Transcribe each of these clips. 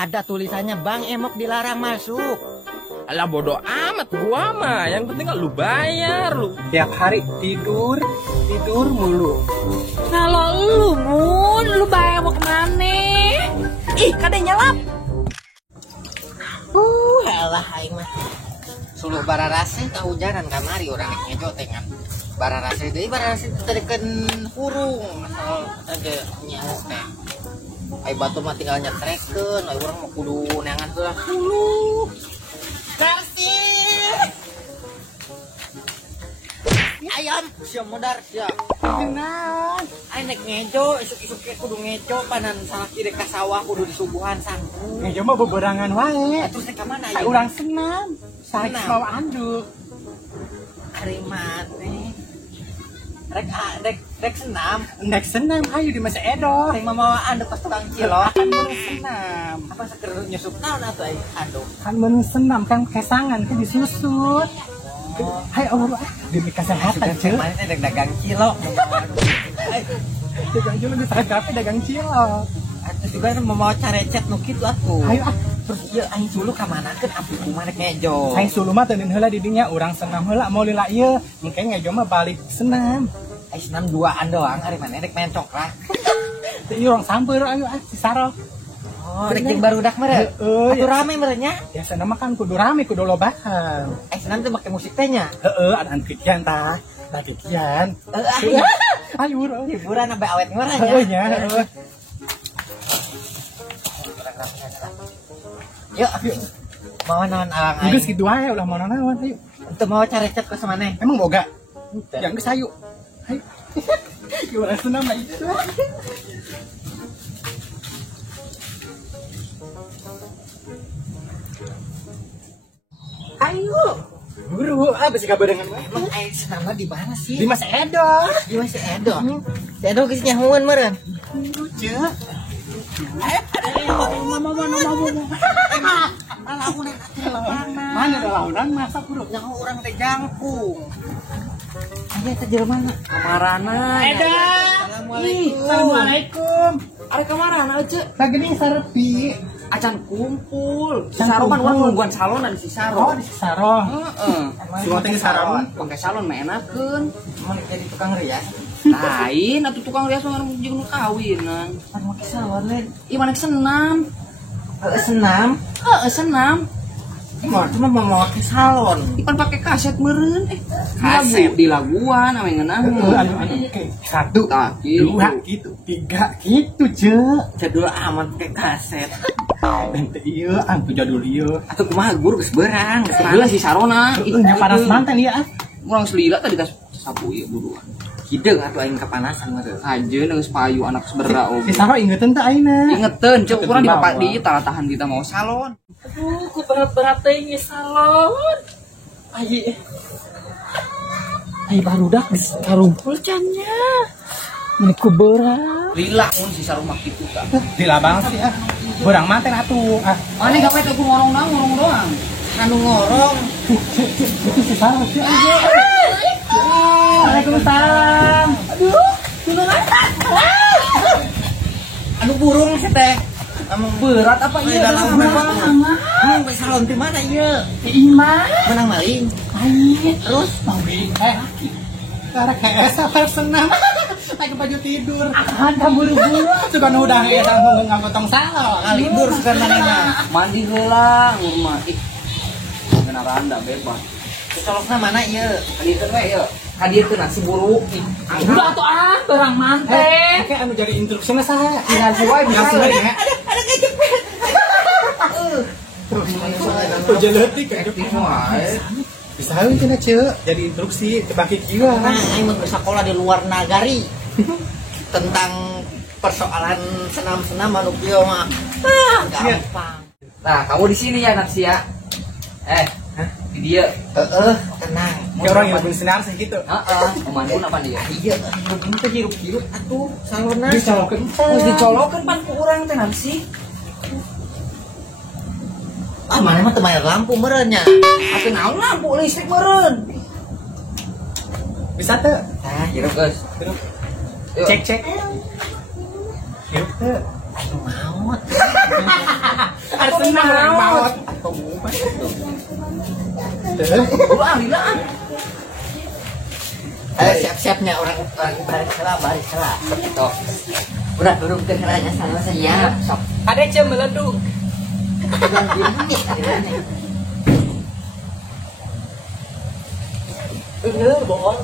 Ada tulisannya Bang Emok dilarang masuk. Alah bodoh amat gua mah, yang penting kan lu bayar lu. Tiap hari tidur mulu. Kalau lu Mun, lu bayar mau kemana? Ih, kadang nyelap. Alah aing mah. Suluh bararase kahujanan kamari orang ngejo tengan. Bararase deui bararase terikeun hurung asal ada nyaho teh. Ai batu mah tinggal nyetrekeun, ai urang mah kudu neangan heula dulu. Kasih. Ayam, sia modar sia. Kenaon? Ai nek ngejo, isuk-isuk kudu ngejo panan salah kiri ka sawah kudu disuguhan sangku. Ngejo mah beberangan wae. Terus nek ka mana Kayak ieu? urang senam. Sarik Senam. bawa anduk. Ari mane. Rek senam. Nek senam ayo di Mas Edo. Rek mamawaan depas tukang cilok. Kan menung senam. Apa seger nyusup naon atuh ai? Aduh. Kan menung senam kan kesangan kan disusut. Oh. Hai Allah demi kesehatan cuy. Mana teh rek dagang cilok. Dagang jual di tapi dagang cilok. Atuh juga mamawa carecet nu kitu atuh. Ayo Terus ieu aing dulu ka manakeun abdi kumaha rek ngejo. Aing sulu mah teunin heula di dinya urang senam heula mau lila ieu. Engke ngejo mah balik senam. Ai senam duaan doang ari mana rek main coklat. Teu urang samper ayo si Saro. Oh, rek jeung barudak mah rek. Heeh. Atuh rame meureun nya. Biasa nama kan kudu rame kudu lobahan. Ai senam teh make musik teh nya. Heeh, ada antikian tah. Antikian. Ayo urang. Hiburan sampai awet ngora nya. Heeh nya. Heeh. Yuk, mau naon alang aing. Geus kitu wae ulah mau naon ayo. Untuk mau carecet ke samane. Emang boga? Yang geus ayo. Ayo. Urang senam mah itu. Ayo. Buru, besi kabarengan wae. Emang aing senamnya di mana sih? Di Mas Edo. Di Mas Edo. Si Edo geus nyahueun meureun. Lucu. Mana ada launan masa buru? Nyaho urang teh jangkung. Aya teh jelema kamarana. Eda. Assalamualaikum. Assalamualaikum. Ada kamarana aja. Lagi nih sarepi. Acan kumpul. Si Acan Saro kan kumpul. orang nungguan salonan si Oh, Saro. di Saro. Heeh. Si Woteng Saro. Pakai salon mah enakeun. Mau jadi tukang rias. Lain atuh tukang rias mah jeung nu kawinan. Pan make salon le. Ieu mana senam. Senam. Heeh, senam. Cuma mau ke salon. Ipan pakai kaset meureun. Kaset? Di laguan ame ngeunang. Anu oke. Satu, Tah, kieu. dua gitu, tiga gitu, Cek. Jadul amat ke kaset. Bente ieu, anu jadul ieu. Atuh kumaha guru geus beurang, geus heula si Sarona. Nya panas mantan ieu. Urang selila tadi kas sapu ieu buruan. Hideung atuh aing kepanasan mah teh. Ajeun geus payu anak seberda Si oge. Saro ingetan teh aina. Ingeteun ceu urang di Bawah. bapak di tahan kita mau salon. Aduh, ku berat-berat teh ini salon. Ai. Ai barudak geus karumpul cannya. Mun ku berat. Lila mun si sarumah kitu tah. Di labang sih ah. Berang manten atuh. Ah, Mane gawe teh ku ngorong doang. Anu ngorong. itu si Saro sih aja. Waalaikumsalam. Aduh, tulungan. Anu burung sih teh. Emang berat apa ieu? Dalam Mun ke salon di mana ieu? Ima. Menang maling. Ayo. Terus Mau beli karena kayak apa senam. Pakai baju tidur. Ada buru-buru. Suka udah ya sama ngangkotong salon. libur suka manehna. Mandi heula ngurma. Ih. Kena randa bebas. Kecolokna mana ieu? Hadieun we yeuh. Hadieun nasi buru. Udah atuh barang manten. Oke, anu jadi instruksinya saha? Tinggal suai bisa Ngasih we. ya. Ada kejepit. Terus tuh jeletik kan. Bisa heuh cenah Ceu, jadi instruksi dibagi kieu. Nah, aing mah sekolah di luar nagari tentang persoalan senam-senam anu kieu mah. Gampang. Nah, kamu di sini ya Natsia. Di dia. Tenang. Kayak orang yang lebih sinar sih gitu. Heeh, pemandu apa dia? Iya, ini teh hirup-hirup atuh salonna. Dicolokeun. Terus dicolokeun pan ku urang teh nanti. Ah, mana mah teu bayar lampu meureun nya. Atuh naon lampu listrik meureun. Bisa teu? Tah, Hirup geus. Hirup. Yuk. Cek. Hirup teu? aduh maot. Lu ambil. Siap-siapnya orang baris salah. Tok. Udah duduk ke kerajaan sana siap. Sok. Ada jam meleduk. Jangan diem nih, Bohong.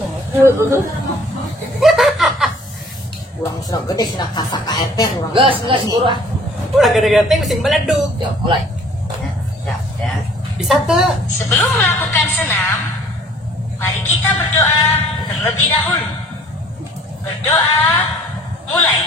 ulang sudah gede sudah kasak kaeter ulang gas kurang Udah gede-gede mesin meleduk. ya mulai ya Bisa tuh. Sebelum melakukan senam, mari kita berdoa terlebih dahulu. Berdoa, mulai.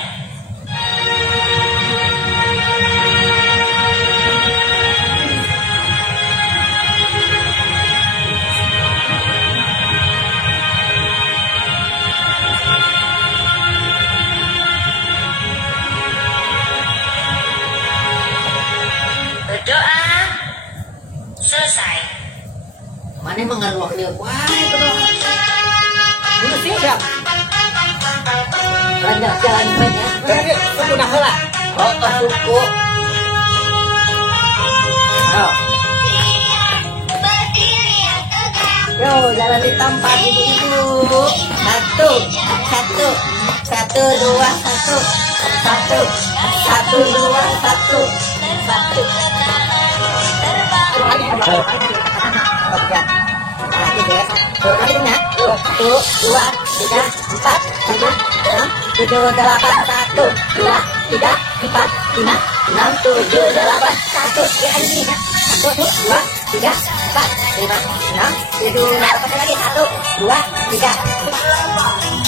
Berdoa selesai. mana mengaruh dia wah itu Dulu siap. ranjak jalan banyak Tapi kamu udah heula. oh suku oh yo jalan di tempat ibu-ibu satu dua satu oke lagi deh berkalinya 1 2 3 4 5 6 7 8 1 2 3 4 5 6 7 8 1 ya ini 1 2 3 4 5 6 7 8 lagi 1 2 3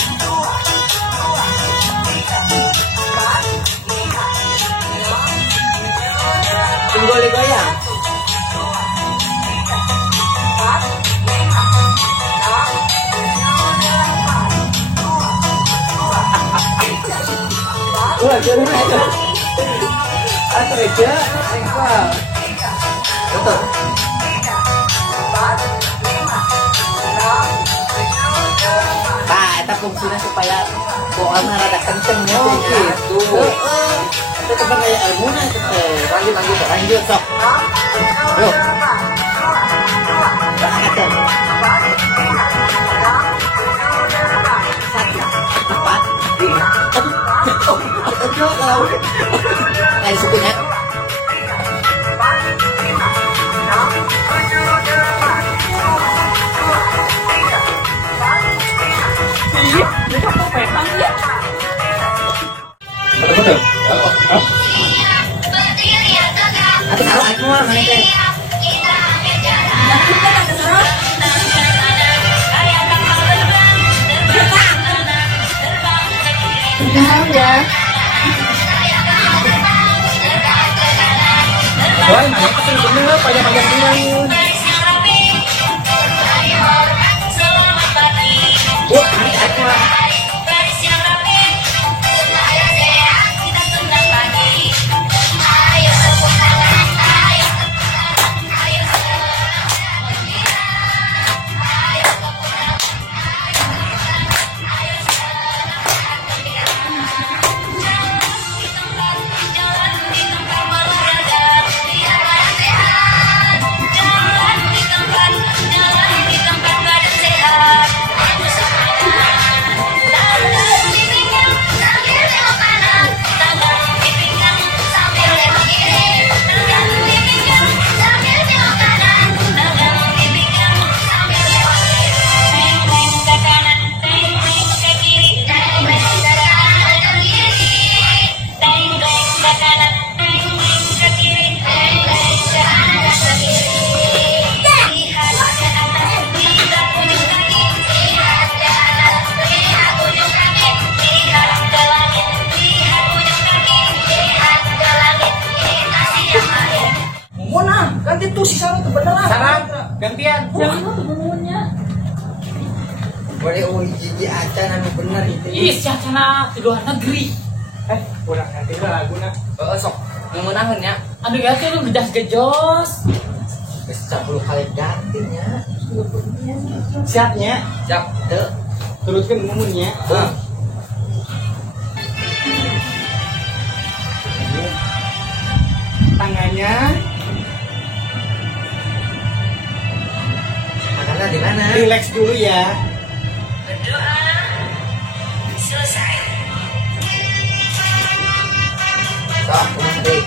Tunggu goyang. Wah, jadi itu. Atau aja, betul nah itu fungsinya supaya boalnya rada kencengnya gitu. itu teman kayak ilmunya itu lanjut sok yuk berangkat satu empat lima aduh lain sukunya Tapi kalau aku mah mana teh? Wah, mana itu bener pajak-pajak siang. Wah, ini aku mah. Ganti tuh si sarang kebenaran. Sarang, gantian. Boleh uji acan anu bener itu. Ih, siacana di luar negeri. Kurang nanti lah laguna. Sok ngeunangeun nya. Aduh ya tuh lu gejas-gejos. Geus 10 kali gantinya. Siapnya, Siap teu. teruskan ngumunnya. Tangannya Gimana? Relax dulu ya. Berdoa selesai. Sok, nanti.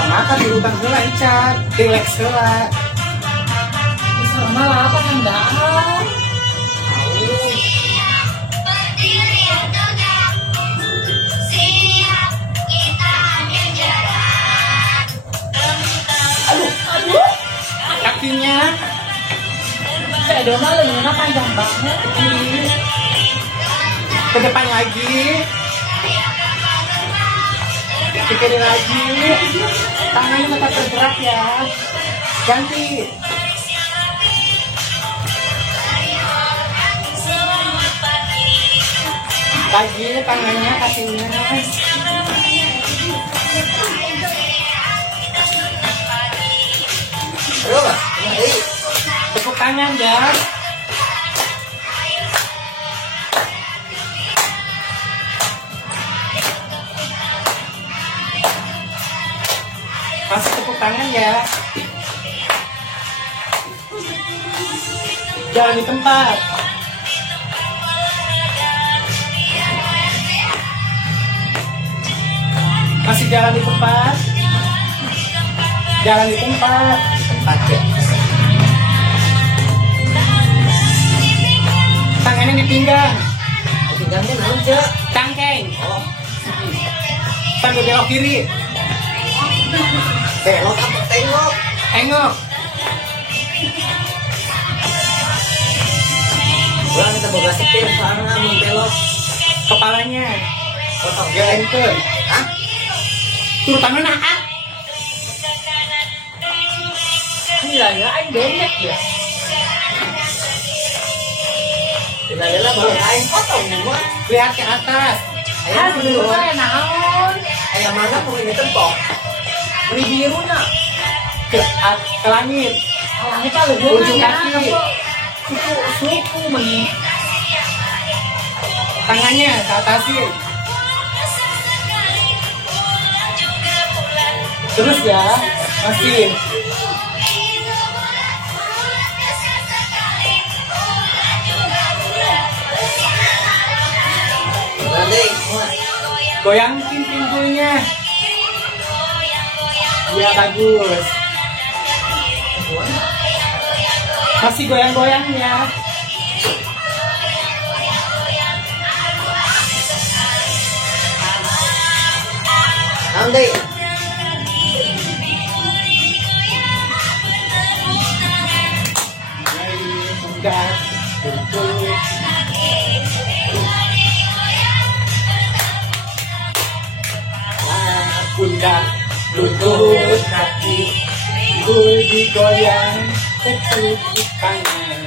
Maka di utang heula encan. Relax heula. Sama lah apa kan enggak. Berdiri tegak. Siap kita ambil jarak. Aduh. Kakinya Kayak Donald lengannya panjang banget. ke depan lagi. Pikirin lagi. Tangannya tetap bergerak ya. Ganti. Lagi tangannya, kakinya. Aduh, Pak. Nanti. Tepuk tangan ya. Masih tepuk tangan ya. Jangan di tempat. Masih jalan di tempat. Jalan di tempat. Tempat ya. Tangannya di pinggang. Pinggangnya naon, Cek? Cangkeng. Oh, Sambil belok kiri. belok apa tengok? Tengok. Ulang kita boga setir soalnya mau belok. Kepalanya. Potong Jalan ke. Hah? Turun tangan nah. Gila ya, aing banyak ya. Bila-bila baru aing potong mah. Lihat ke atas. Ayam Aduh, dulu. kayak naon. Ayam mana mau ini tempok? Beli biru na. Ke langit. Alangnya kalau gue Ujung nanya kaki. apa? Suku meni. Tangannya ke atasin. Terus ya. Masih. Nanti, semua. Goyangin pinggulnya. Ya bagus. Masih goyang-goyangnya. Nanti. Enggak. Betul. Pundak, lutut, kaki, pinggul digoyang, tepuk tangan.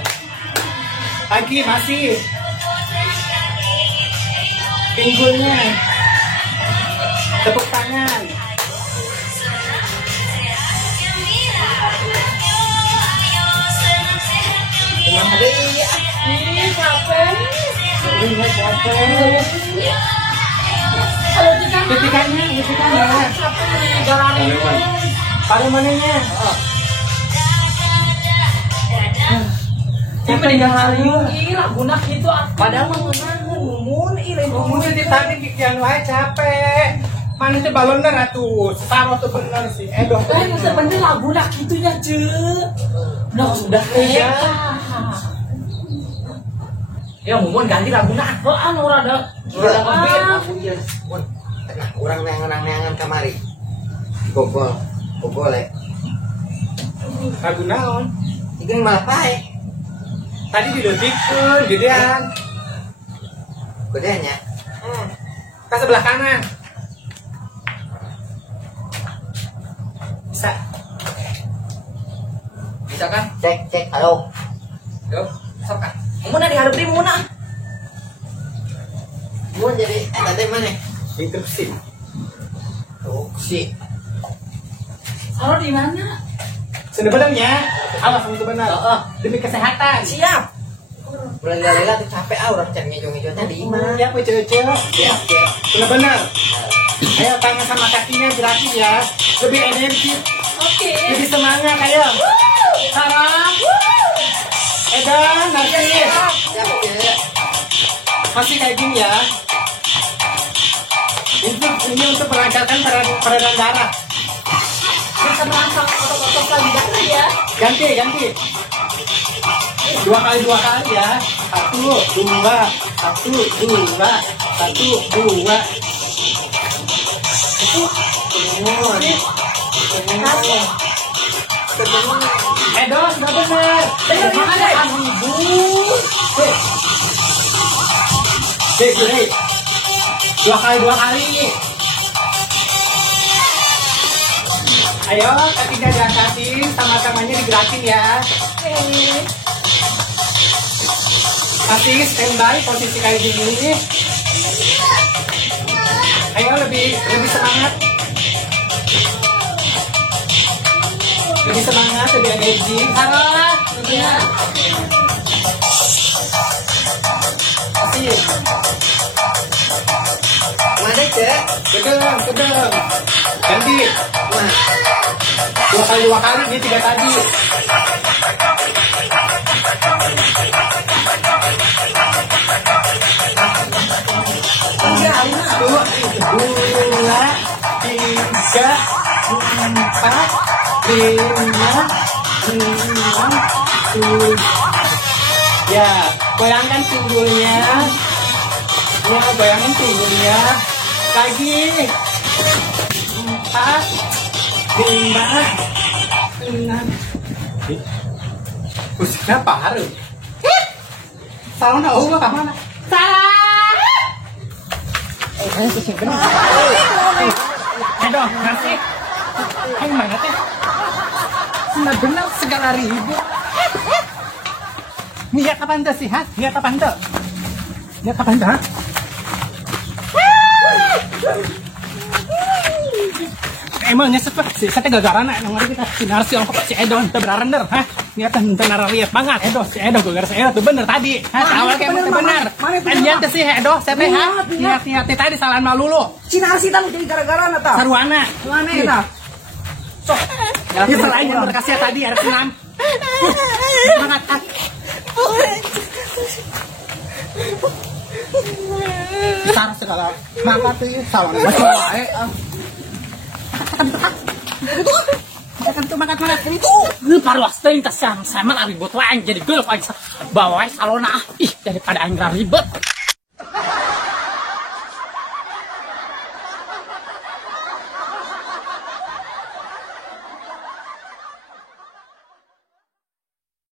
Lagi masih. Pinggulnya. Tepuk tangan. Tenang deh ya. Ih, capek. Ingat capek. Kalau kita Ketikannya. capek nih, garang ini. Pada mananya? Tapi dengan hari ini laguna gitu. Padahal mau ngenangan, mumun, ilin Ngomongnya di tadi kikian wae capek. Mana itu balonnya atuh. Sesama tuh bener sih. Doh. kan sebenarnya laguna gitunya cek. Nah sudah Iya. Ya mumun ganti laguna. Oh anu rada. Udah ngebir aku iya. Mun, tenang, urang neangan-neangan kamari. Gogol, ya. Lagu naon? Ini malah pae. Tadi didetikkeun gedean. Bedanya. Ke sebelah kanan. Bisa. Bisa kan? Cek, halo. Yuk, sok kan. Mumun di hareup di mumun. Mun jadi tadi mana? Interupsi. Oh, si. Kalau di mana? Sebenarnya, awas itu benar. Heeh. Demi kesehatan. Siap. Ulah lila tuh capek orang cari ngejo-ngejonya di mana? Ya, cewek-cewek. Siap. Benar-benar. Ayo tangan sama kakinya gerakin ya. Lebih energi, Oke. lebih semangat ayo. Sarap. Dadah, nanti. Masih kayak gini ya. Ini untuk melancarkan peredaran darah. Bisa merangsang otot-otot lagi darah ya. Ganti. 2 kali ya. 1, 2, 1, 2. Don, udah bener. Makan deh. Hei. 2 kali. Ayo, ketiga diangkatin, sama-samanya digerakin ya. Kasih standby posisi kayak gini. Ayo lebih semangat. Lebih semangat, lebih energi. Sarah, ya. Kasih. Mana cek? Kedeng. Ganti. Nah. 2 kali, ini 3 tadi. Satu, 2, 3, 4, 5, 6, 7. Ya, goyangkan pinggulnya. Lagi 4, 5, 6. Usia baru. Salah na ulo ka mana? Aduh, nasi. Ay, mana teh? Benar segala ribut. Niat kapan tuh sih, ha? Niat kapan tuh? Ha? Emangnya sih, saya gara-gara nongol kita sinar si ongkop si Edo itu berarender, ha? Niatan tenar lihat banget, Edo si Edo gara-gara si Edo tuh bener tadi, ha? Awal kayak bener. Anjian tuh sih Edo, saya teh, ha? Niat tadi salahan malu lo. Sinar sih tahu jadi gara-gara nata. Sarwana, eta? sok. Ini selain yang berkasih tadi ada senam. Semangat, ha? Sarah segala, mangkat tuh salah. Masih wae. Akan tuh makan itu. Parwas teh tas sama ribut wae jadi geus aja bawa salona. Ih daripada aing ribet.